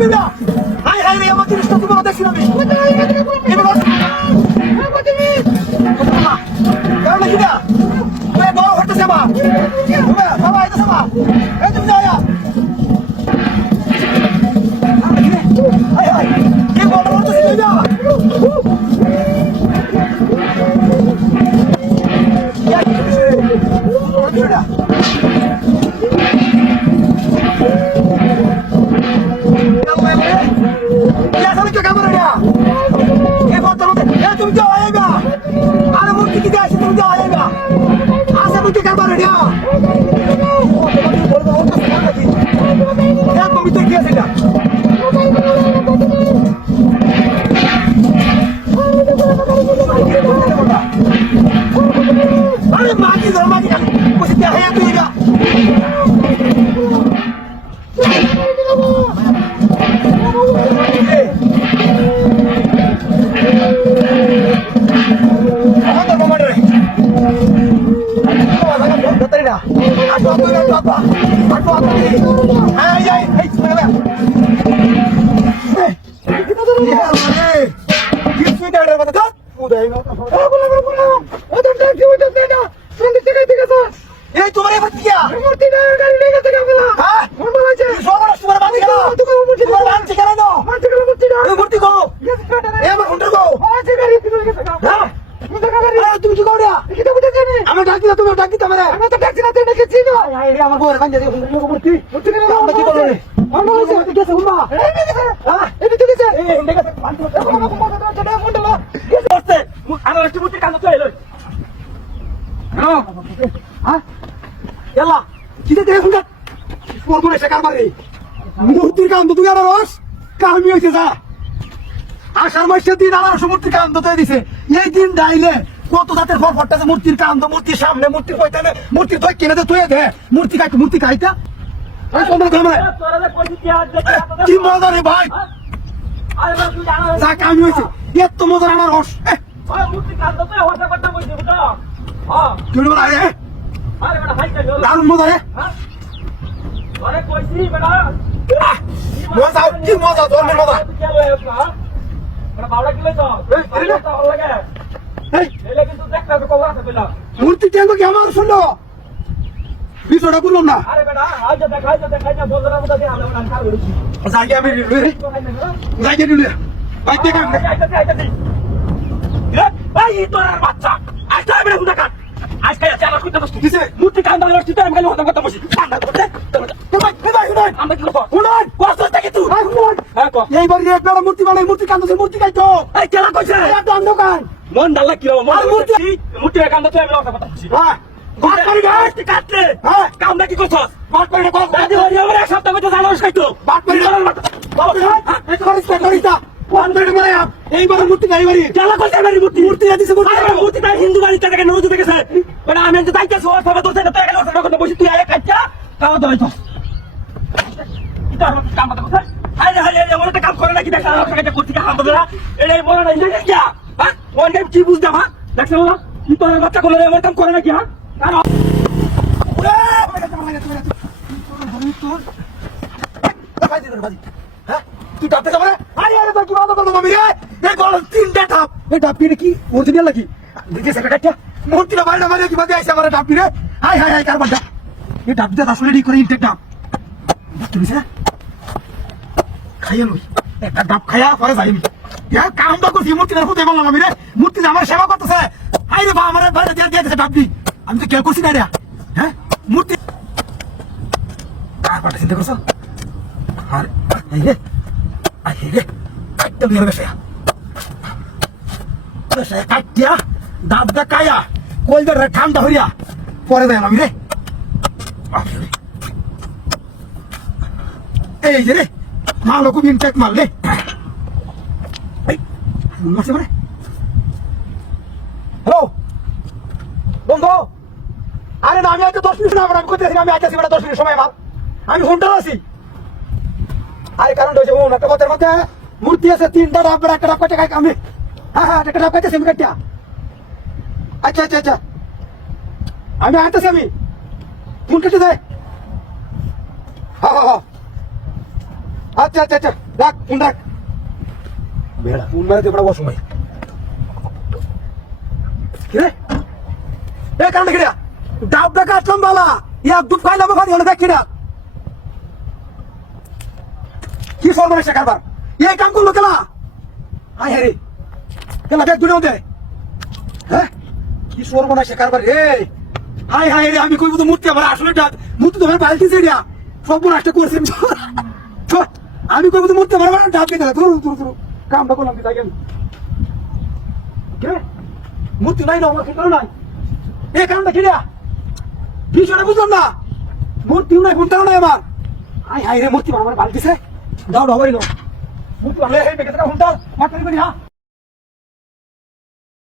তুমি না high high রে আমার জিনিসটা তুমি দেখছি না আমি কারণ কি না তুমি বড় হতেছে মা তুমি বাবা আইতেছে মা এই তুমি যাও হাই হাই কি বড় হতেছে তুমি না তুমি যাও আইবা আরে মূর্তি কি দেয় তুমি যাও আইবা আসে মূর্তি কারবার রেডিয়া তুমি তো গিয়েছে না আরে মাগি ধর মাগি বসে দেয় হ্যাঁ তুই যা তোমার এবার কি মূর্তি গাড়ি নিয়ে গেছে কেমন হ্যাঁ বলছে সবার তোমার বাড়ি গেল তোমার মূর্তি বাড়ি কেন না মূর্তি গো এ আমার হুন্ডা গো আছে গাড়ি নিয়ে গেছে হ্যাঁ তুমি কি করো আমি ডাকি না তুমি ডাকি তো মানে আমি তো ডাকছি না তুই ডাকছি না আই রে আমার বউর বান্ধে মূর্তি মূর্তি নিয়ে আমরা কি করব আমরা বলছি তুই গেছে হুম্বা হ্যাঁ এই তুই গেছে এই হুন্ডা গেছে আমার একটু মূর্তি কান তো এলো হ্যাঁ এলা কিতে দেখে হুন্ডা করব না সে কারবারে মূর্তির কান তো তুই আর রস কামি হইছে যা আষাঢ় মাসের দিন আমার মূর্তির কান তো দিছে এই দিন ডাইলে কত জাতের ফল ফট্টাছে মূর্তির কান্দ মূর্তির সামনে মূর্তির কইতানে মূর্তির দই কিনে তুই দে মূর্তি খাইতা কি মজা রে ভাই যা কামি হয়েছে এত মজা আমার রস দারুন মজা রে মজা কি মজা ধর্মের মজা মূর্তি টেঙ্গো কি আমার শুনলো বিষয়টা বললাম না জায়গা আমি জায়গা নিলে বাচ্চা আজকে আমি কাট আজকে আমার করতে বসছি মূর্তি কান্দা বসছি তো আমি খালি হতাম কথা বসি এইবার একটা মূর্তি বানাই মূর্তি কান্দছে মূর্তি খাইতো দোকান মন ডাল্লা কি মূর্তি কান্দা তো আমি কথা বসছি কামটা কি করছ এক সপ্তাহ মধ্যে জানো খাইতো এইবার মূর্তি নাই বাড়ি জ্বালা করছে মূর্তি মূর্তি মূর্তি হিন্দু বাড়ি থেকে নজর দেখেছে আমি যাইতেছি বসি তুই আরে কাচ্চা খাওয়া দাওয়া কাম করে নাকি দেখা কি বুঝতাম হ্যাঁ দেখছো কি তোর বাচ্চা করলে আমার কাম করে নাকি হ্যাঁ তুই ডাকতে যাবো কি বাধা করলো আমি তিনটা ধাপ এই ডাবি কি অরিজিনাল নাকি মূর্তিটা বাইরে মারে কি বাদে আইসে আমার ডাবি রে হাই হাই হাই কারবার ডাব এই ডাবটা আসলে রেডি করে ইনটেক ডাব তুমি খাইয়া লই একটা ডাব খাইয়া পরে যাইনি কামটা করছি মূর্তিটার ফুটে বললাম আমি রে মূর্তি আমার সেবা করতেছে আই রে বা আমার বাইরে দিয়ে দিয়েছে ডাবটি আমি তো কেউ করছি না রে হ্যাঁ মূর্তি কারবারটা চিন্তা করছো আর এই রে কাটতে নিয়ে বেশা কাটিয়া দাবদা কায়া কলদের ঠান্ডা হইয়া পরে দেয় আমি রে এই যে রে মালো খুব ইনটেক মারলে হ্যালো বন্ধু আরে না আমি আজকে 10 মিনিট না আমি কোথায় আমি আজকে 10 মিনিট সময় আমার আমি ফোনটা আছি আরে কারণ হয়েছে ও একটা কথার মধ্যে মূর্তি আছে তিনটা ডাব একটা ডাব কাটে খাই আমি হ্যাঁ একটা ডাব কাটতেছি আমি কাটিয়া আচ্ছা আচ্ছা আচ্ছা আমি আনতেছি আমি ফোন কেটে দেয় হ্যাঁ হ্যাঁ আচ্ছা আচ্ছা আচ্ছা রাখ ফোন রাখ বেড়া ফোন মারে তো বড় অসময় কি রে এ কারণ দেখি ডাব দেখা আসলাম বালা ইয়া দুধ খাইলাম ওখানে হলে দেখি না কি সর্বনাশ কারবার এই কাম করলো কেলা হায় হ্যাঁ রে কেলা ব্যাগ দুটো দে হ্যাঁ কি সর্বনাশ কারবার রে হায় হায় রে আমি কইব তো মূর্তি আমার আসলে ডাব মূর্তি তো আমার বাইরে রে সর্বনাশটা করছি আমি কইব তো মূর্তি আমার ডাব দিতে ধরু ধরু ধরু কামটা করলাম কি তাই কে মূর্তি নাই না আমার ফোন নাই এই কামটা কি রে বিষয়টা বুঝলাম না মূর্তি নাই ফোন নাই আমার হায় হায় রে মূর্তি আমার বাল দিছে দাও দাও বাইলো মূর্তি ভালো এই বেকে টাকা ফোনটা মাত্র করি হ্যাঁ